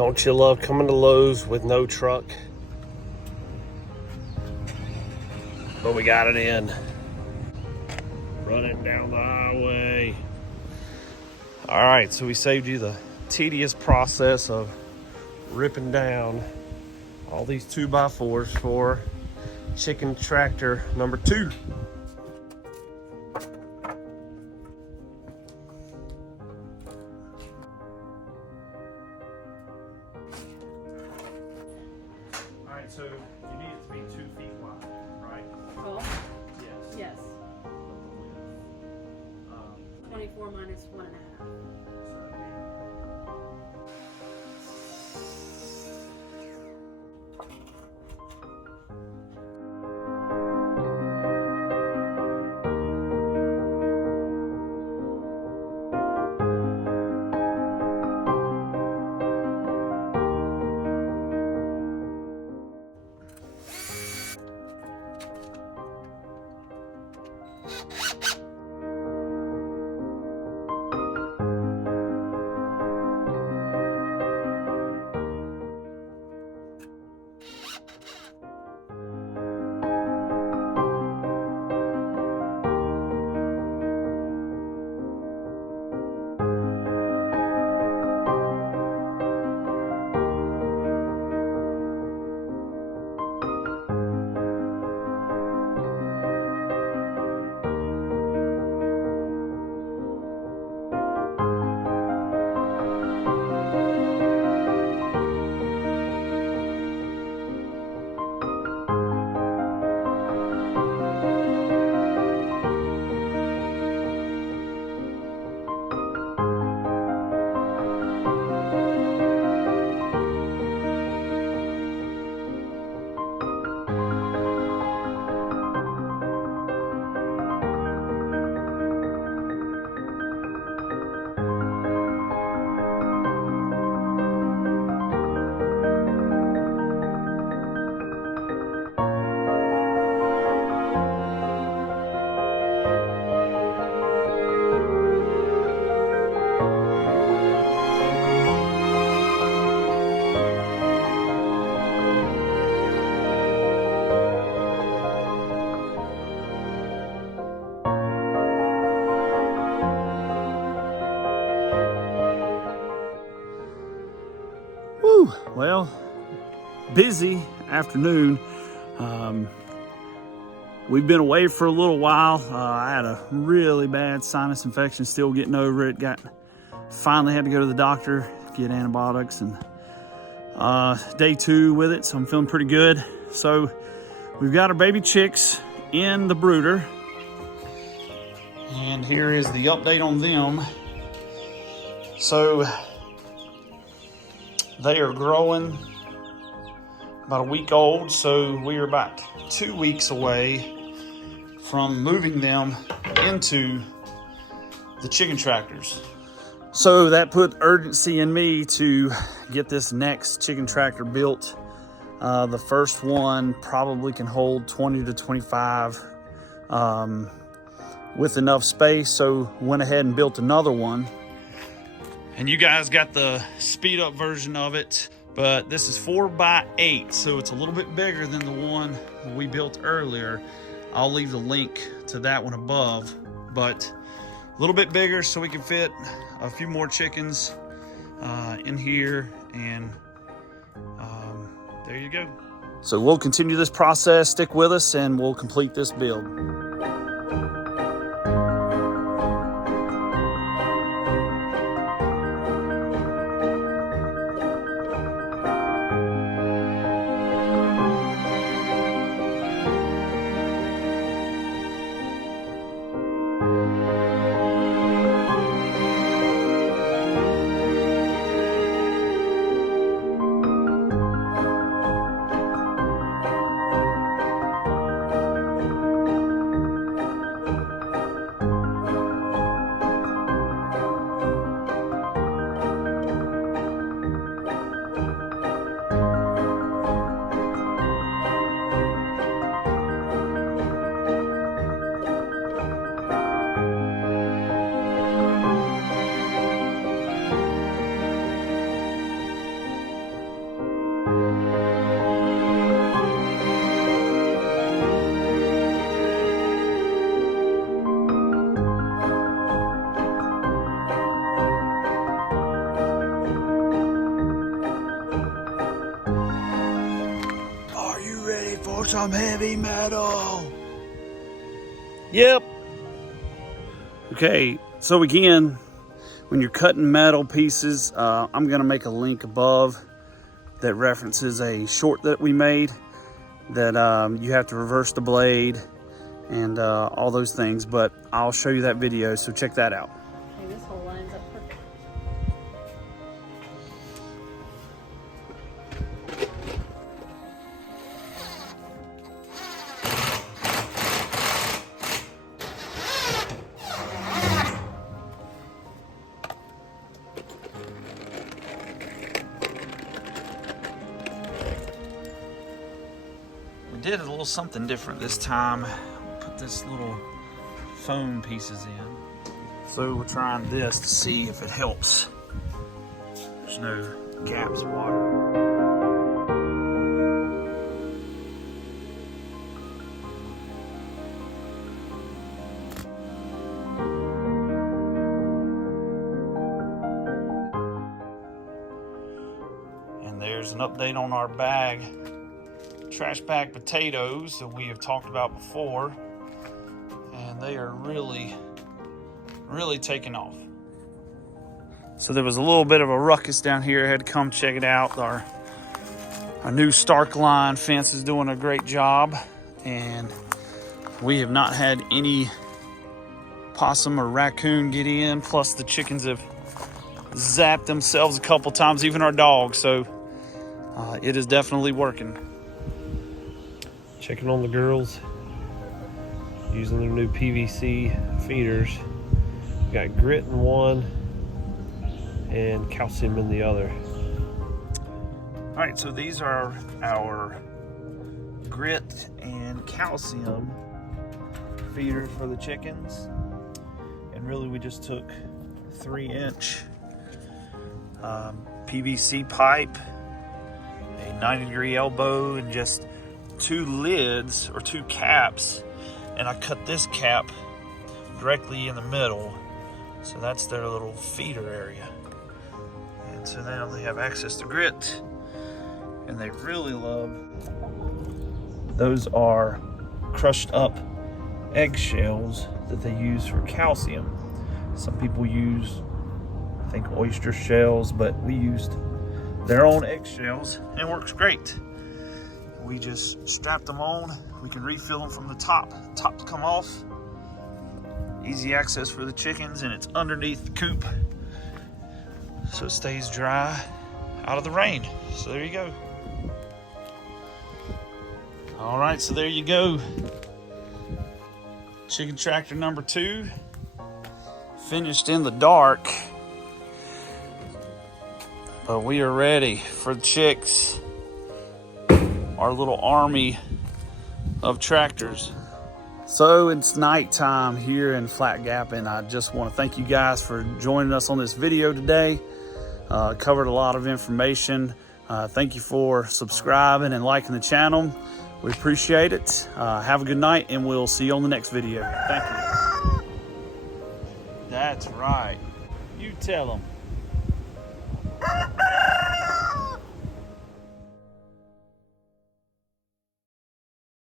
Don't you love coming to Lowe's with no truck? But we got it in. Running down the highway. All right, so we saved you the tedious process of ripping down all these 2x4s for chicken tractor number 2. All right, so you need it to be 2 feet wide, right? Oh, Yes. yes. 24 minus 1.5. Woo, well, busy afternoon. We've been away for a little while. I had a really bad sinus infection, still getting over it. Finally had to go to the doctor, get antibiotics, and day 2 with it, so I'm feeling pretty good. So we've got our baby chicks in the brooder, and here is the update on them. So they are growing, about a week old, so we are about 2 weeks away from moving them into the chicken tractors. So that put urgency in me to get this next chicken tractor built. The first one probably can hold 20 to 25 with enough space, so went ahead and built another one. And you guys got the speed up version of it, but this is 4x8, so it's a little bit bigger than the one we built earlier. I'll leave the link to that one above, but a little bit bigger so we can fit a few more chickens in here, and there you go. So we'll continue this process, stick with us, and we'll complete this build. some heavy metal. Yep. Okay, so again, when you're cutting metal pieces, I'm gonna make a link above that references a short that we made that you have to reverse the blade and all those things, but I'll show you that video, so check that out. Okay, this hole lines up perfect. We did a little something different this time. Put this little foam pieces in. So we're trying this to see if it helps. There's no gaps in water. And there's an update on our bag. Trash bag potatoes that we have talked about before, and they are really taking off. So there was a little bit of a ruckus down here. I had to come check it out. Our new Stark line fence is doing a great job, and we have not had any possum or raccoon get in. Plus the chickens have zapped themselves a couple times, even our dog. So it is definitely working. Checking on the girls, using their new PVC feeders. We got grit in one and calcium in the other. All right, so these are our grit and calcium feeders for the chickens. And really we just took 3-inch PVC pipe, a 90-degree elbow, and just 2 lids or 2 caps, and I cut this cap directly in the middle, so that's their little feeder area. And so now they have access to grit, and they really love. Those are crushed up eggshells that they use for calcium. Some people use, I think, oyster shells, but we used their own eggshells, and it works great. We just strap them on. We can refill them from the top to come off. Easy access for the chickens, and it's underneath the coop, so it stays dry out of the rain. So there you go. All right, so there you go. Chicken tractor number 2, finished in the dark, but we are ready for the chicks. Our little army of tractors. So it's nighttime here in Flat Gap, and I just want to thank you guys for joining us on this video today. Covered a lot of information. Thank you for subscribing and liking the channel. We appreciate it. Have a good night, and we'll see you on the next video. Thank you. That's right. You tell them.